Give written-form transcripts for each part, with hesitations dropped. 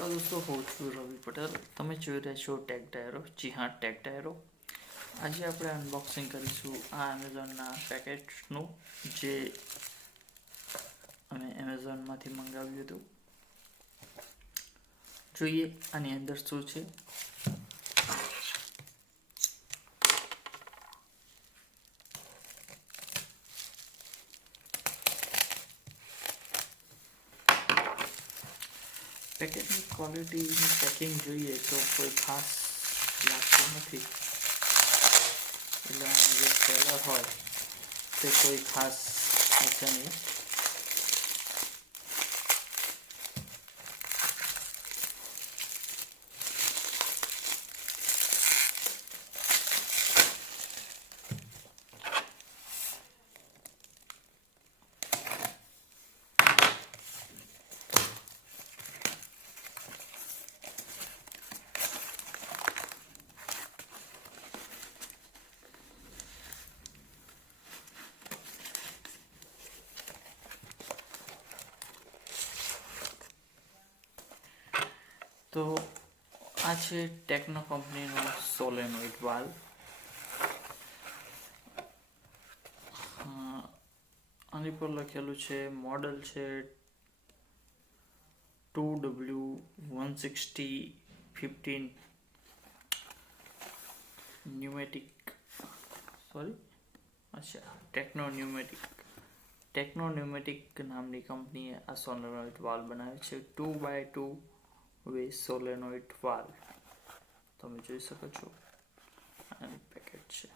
નમસ્કાર દોસ્તો, હું છું રવિ પટેલ. તમે જોઈ રહ્યા છો ટેક ડાયરો. જી હા, ટેક ડાયરો. આજે આપણે અનબોક્સિંગ કરીશું આ એમેઝોનના પેકેટનું, જે અમે એમેઝોનમાંથી મંગાવ્યું હતું. જોઈએ આની અંદર શું છે. પેકેટની ક્વોલિટીની પેકિંગ જોઈએ તો કોઈ ખાસ લાગતું નથી. એટલે જે સેલર હોય તે કોઈ ખાસ હશે નહીં. તો આ છે ટેકનો કંપનીનો સોલેનોઇડ વાલ્વ. આની પર લખેલું છે, મોડલ છે 2W16015 ટેકનો ન્યુમેટિક નામની કંપનીએ આ સોલેનોઇડ વાલ્વ બનાવ્યો છે. 2x2 વે સોલેનોઇડ વાલ્વ તમે જોઈ શકો છો. આનું પેકેટ છે.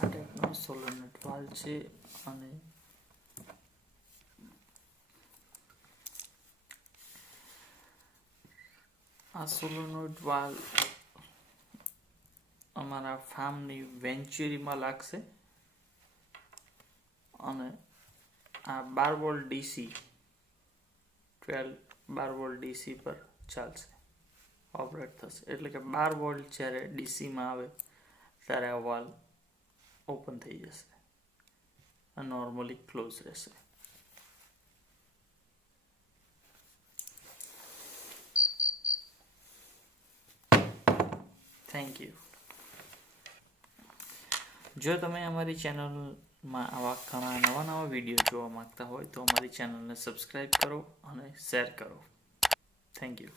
આ ટાઈપનો સોલેનોઇડ વાલ્વ છે અને આ સોલેનોઇડ વાલ્વ અમારા ફાર્મની વેન્ચ્યુરીમાં લાગશે અને આ 12 વોલ્ટ ડીસી 12 વોલ્ટ ડીસી પર ચાલશે, ઓપરેટ થશે. એટલે કે 12 વોલ્ટ જ્યારે ડીસીમાં આવે ત્યારે આ વાલ્વ ઓપન થઈ જશે અને નોર્મલી ક્લોઝ રહેશે. Thank you. જો તમે અમારી ચેનલમાં આવા ઘણા નવા વિડીયો જોવા માંગતા હોય તો અમારી ચેનલને સબસ્ક્રાઈબ કરો અને શેર કરો. Thank you.